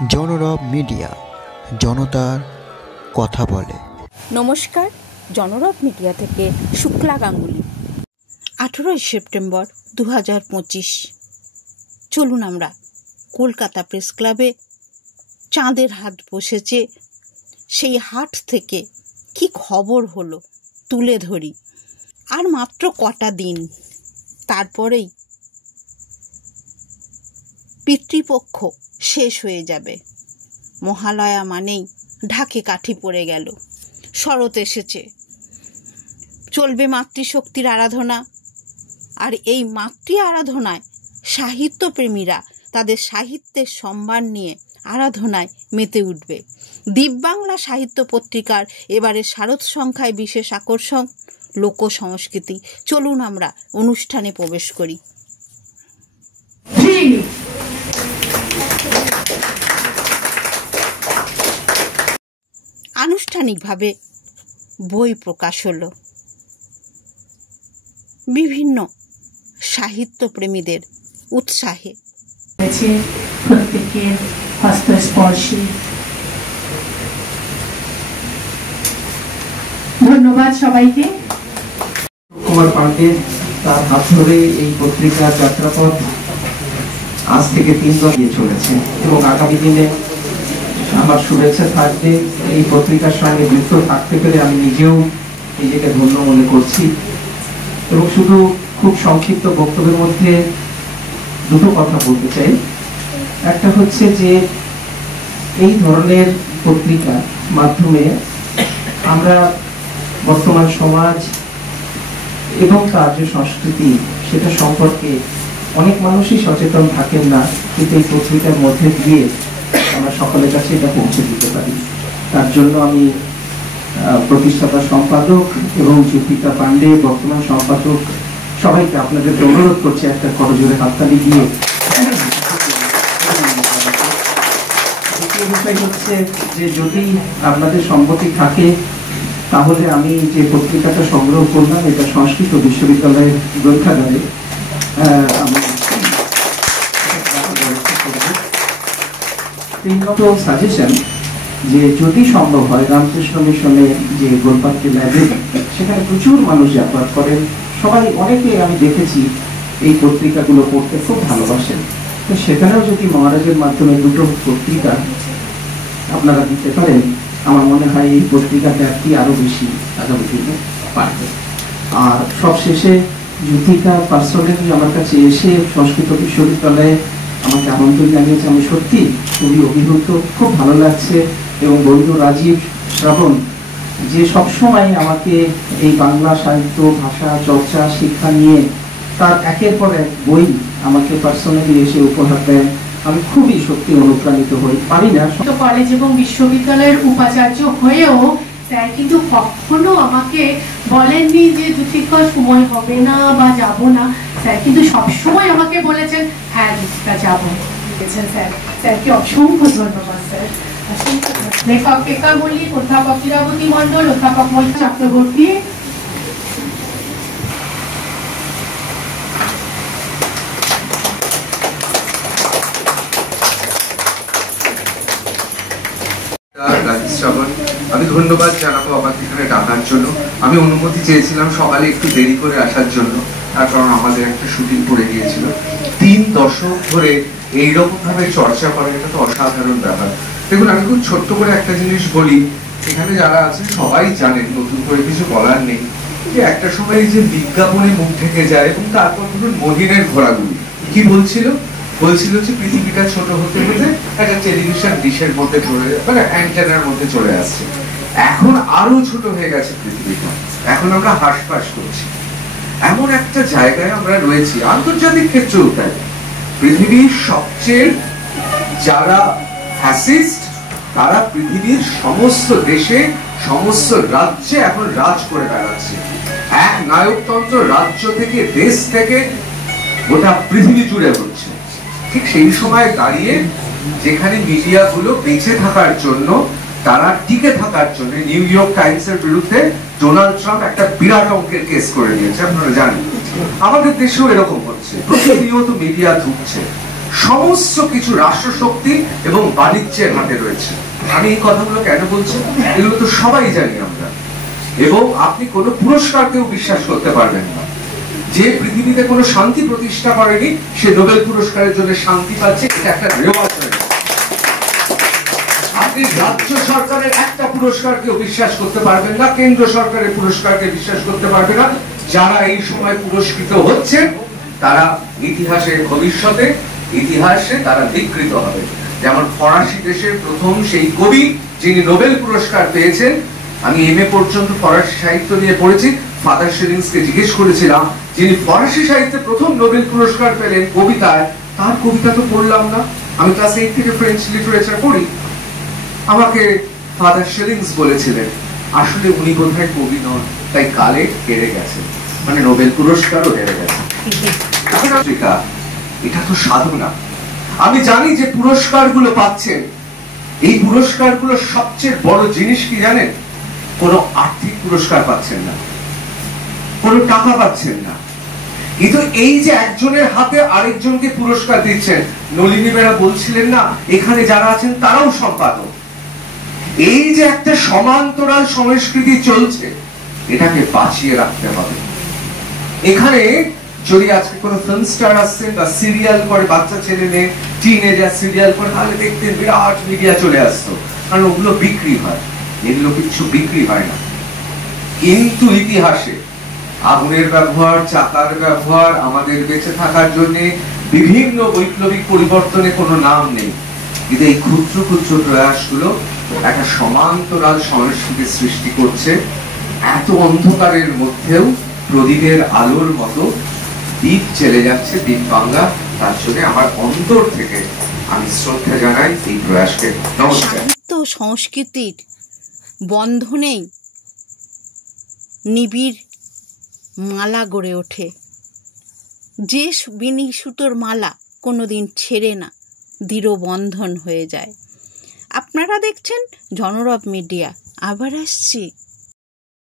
জনরব media, জনতার কথা বলে। নমস্কার, জনরব মিডিয়া থেকে শুক্লা গাঙ্গুলি। 18 সেপ্টেম্বর 2025। চলুন আমরা কলকাতা প্রেস ক্লাবে চাঁদের হাট বসেছে, সেই হাট থেকে কি খবর হলো তুলে ধরি। আর মাত্র কটা দিন, তারপরেই পিতৃপক্ষ শেষ হয়ে যাবে। মহালয়া মানেই ঢাকে কাঠি পড়ে গেল, শরৎ এসেছে, চলবে মাতৃশক্তির আরাধনা। আর এই মাতৃ আরাধনায় সাহিত্যপ্রেমীরা তাদের সাহিত্যের সম্মান নিয়ে আরাধনায় মেতে উঠবে। দীপবাংলা সাহিত্য পত্রিকার এবারে শারদ সংখ্যায় বিশেষ আকর্ষণ লোক সংস্কৃতি। চলুন আমরা অনুষ্ঠানে প্রবেশ করি। আনুষ্ঠানিকভাবে বই প্রকাশ হলো। বিভিন্ন সাহিত্যপ্রেমীদের উৎসাহে প্রত্যেকের হস্তস্পর্শী ধন্যবাদ সবাইকে। কুমার পান্ডে তার হাত ধরে এই পত্রিকার যাত্রাপথ আজ থেকে 3 বার দিয়ে চলেছে এবং আগামী দিনে আমার শুভেচ্ছা থাকবে। এই পত্রিকার সঙ্গে যুক্ত থাকতে পেরে আমি নিজেও নিজেকে ধন্য মনে করছি। এবং শুধু খুব সংক্ষিপ্ত বক্তব্যের মধ্যে দুটো কথা বলতে চাই। একটা হচ্ছে যে এই ধরনের পত্রিকা মাধ্যমে আমরা বর্তমান সমাজ এবং তার যে সংস্কৃতি সেটা সম্পর্কে অনেক মানুষই সচেতন থাকেন না, কিন্তু এই পত্রিকার মধ্যে দিয়ে আমরা সকলের কাছে এটা পৌঁছে দিতে পারি। তার জন্য আমি প্রতিষ্ঠাতা সম্পাদক এবং জ্যোতিকা পান্ডে বর্তমান সম্পাদক সবাইকে আপনাদের অনুরোধ করছি একটা করজোড়ে হাততালি দিয়ে। দ্বিতীয় বিষয় হচ্ছে যে যদি আপনাদের সম্মতি থাকে তাহলে আমি যে পত্রিকাটা সংগ্রহ করলাম এটা সংস্কৃত বিশ্ববিদ্যালয়ের গ্রন্থাগারে আমি সাজেশন যে যদি সম্ভব হয় রামকৃষ্ণ মিশনে যে গোলপাত্রী লাইব্রেরি, সেখানে প্রচুর মানুষ যাতায়াত করেন, সবাই অনেকে আমি দেখেছি এই পত্রিকাগুলো পড়তে খুব ভালোবাসেন। তো সেখানেও যদি মহারাজের মাধ্যমে দুটো পত্রিকা আপনারা দিতে পারেন, আমার মনে হয় এই পত্রিকার ব্যাপ্তি আরো বেশি আগামী দিনে বাড়বে। আর সবশেষে জ্যোতিকা পার্সোনালি আমার কাছে এসে সংস্কৃত বিশ্ববিদ্যালয়ে আমাকে আমন্ত্রণ জানিয়েছে। আমি সত্যি খুবই অভিভূত, খুব ভালো লাগছে। এবং বন্ধু রাজীব শ্রাবণ যে সবসময় আমাকে এই বাংলা সাহিত্য ভাষা চর্চা শিক্ষা নিয়ে তার একের পর এক বই আমাকে পার্সোনালি এসে উপহার দেন, আমি খুবই সত্যি অনুপ্রাণিত হই। পারি না কলেজ এবং বিশ্ববিদ্যালয়ের উপাচার্য হয়েও স্যার কিন্তু কখনো আমাকে বলেননি যে জ্যোতিকা সময় হবে না বা যাব না। স্যার কিন্তু সবসময় আমাকে বলেছেন হ্যাঁ জ্যোতিকা যাবো। স্যার স্যারকে অসংখ্য ধন্যবাদ। স্যার লেখক কেকা মল্লিক, অধ্যাপক ইরাবতী মণ্ডল, অধ্যাপক মল্লিক চক্রবর্তী, আমি ধন্যবাদ জানাবো আমাকে এখানে ডাকার জন্য। আমি অনুমতি চেয়েছিলাম সকালে একটু দেরি করে আসার জন্য, তার কারণ আমাদের একটা শুটিং পড়ে গিয়েছিল। 3 দশক ধরে এইরকম ভাবে চর্চা করা এটা তো অসাধারণ ব্যাপার। দেখুন, আমি খুব ছোট্ট করে একটা জিনিস বলি, এখানে যারা আছেন সবাই জানেন, নতুন করে কিছু বলার নেই, যে একটা সময় যে বিজ্ঞাপনে মুখ ঢেকে যায় এবং তারপর ধরুন মহিনের ঘোড়াগুলি কি বলছিল যে পৃথিবীটা ছোট হতে হতে একটা টেলিভিশন ডিশের মধ্যে চলে, মানে অ্যান্টেনার মধ্যে চলে আসছে। এখন আরো ছোট হয়ে গেছে পৃথিবীটা, এখন আমরা হাসপাস করছি। এমন একটা জায়গায় আমরা রয়েছি, আন্তর্জাতিক ক্ষেত্রেও তাই। পৃথিবীর সবচেয়ে যারা ফ্যাসিস্ট তারা পৃথিবীর সমস্ত দেশে সমস্ত রাজ্যে এখন রাজ করে বেড়াচ্ছে। এক নায়কতন্ত্র রাজ্য থেকে দেশ থেকে গোটা পৃথিবী জুড়ে হচ্ছে। ঠিক সেই সময় দাঁড়িয়ে যেখানে মিডিয়াগুলো বেঁচে থাকার জন্য, তারা টিকে থাকার জন্য নিউ ইয়র্ক টাইমসের বিরুদ্ধে ডোনাল্ড ট্রাম্প একটা বিরাট অঙ্কের কেস করে দিয়েছে, আপনারা জানেন। আমাদের দেশেও এরকম হচ্ছে, প্রতিনিয়ত মিডিয়া ঢুকছে। সমস্ত কিছু রাষ্ট্রশক্তি এবং বাণিজ্যের হাতে রয়েছে। আমি এই কথাগুলো কেন বলছি, এগুলো তো সবাই জানি আমরা। এবং আপনি কোনো পুরস্কারকেও বিশ্বাস করতে পারবেন না। যে পৃথিবীতে কোনো শান্তি প্রতিষ্ঠা করেনি সে নোবেল পুরস্কারের জন্য শান্তি পাচ্ছে, এটা একটা রেওয়াজ হয়ে গেছে। আপনি রাজ্য সরকারের একটা পুরস্কারকেও বিশ্বাস করতে পারবেন না, কেন্দ্র সরকারের পুরস্কারকে বিশ্বাস করতে পারবেন না। যারা এই সময় পুরস্কৃত হচ্ছেন তারা ইতিহাসে তারা বিকৃত হবে। যেমন ফরাসি দেশের প্রথম সেই কবি যিনি নোবেল পুরস্কার পেয়েছেন, আমি এমএ পর্যন্ত ফরাসি সাহিত্য নিয়ে পড়েছি, ফাদার শেলিংসকে জিজ্ঞেস করেছিলাম যিনি ফরাসি সাহিত্যে প্রথম নোবেল পুরস্কার পেলেন কবিতায়, তার কবিতা তো পড়লাম না। আমি ক্লাস 8 থেকে ফ্রেঞ্চ লিটারেচার পড়ি। আমাকে ফাদার শেলিংস বলেছিলেন আসলে উনি বোধহয় কবি নন, তাই কালে হেরে গেছেন, মানে নোবেল পুরস্কারও হেরে গেছেন। এটা তো সাধনা। আমি জানি যে পুরস্কারগুলো পাচ্ছেন, এই পুরস্কারগুলো সবচেয়ে বড় জিনিস কি জানেন? কোনো আর্থিক পুরস্কার পাচ্ছেন না, কোনো টাকা পাচ্ছেন না, কিন্তু এই যে একজনের হাতে আরেকজনকে পুরস্কার দিচ্ছেন। নলিনী বেরা বলছিলেন না এখানে যারা আছেন তারাও সম্পাদক। এই যে একটা সমান্তরাল সংস্কৃতি চলছে, এটাকে বাঁচিয়ে রাখতে হবে। এখানে যদি আজকে কোনো ফিল্ম স্টার আসছেন বা সিরিয়াল করে, বাচ্চা ছেলে মেয়ে টিনেজার সিরিয়াল করে, তাহলে দেখতেন বিরাট মিডিয়া চলে আসতো, কারণ ওগুলো বিক্রি হয়। এগুলো কিছু বিক্রি হয় না। কিন্তু ইতিহাসে আগুনের ব্যবহার, চাকার ব্যবহার, আমাদের বেঁচে থাকার জন্য বিভিন্ন বৈপ্লবিক পরিবর্তনে কোনো নাম নেই, কিন্তু এই ক্ষুদ্র ক্ষুদ্র প্রয়াসগুলো একটা সমান্তরাল সংস্কৃতি সৃষ্টি করছে। এত অন্ধকারের মধ্যেও প্রদীপের আলোর মতো দ্বীপ চলে যাচ্ছে, দ্বীপ বাংলা। তার জন্য আমার অন্তর থেকে আমি শ্রদ্ধা জানাই এই প্রয়াসকে। নমস্কার। সাহিত্য সংস্কৃতির বন্ধনেই নিবিড় মালা গড়ে ওঠে, যে বিনি সুতোর মালা কোনোদিন ছেড়ে না, দৃঢ় বন্ধন হয়ে যায়। আপনারা দেখছেন জনরব মিডিয়া। আবার আসছি।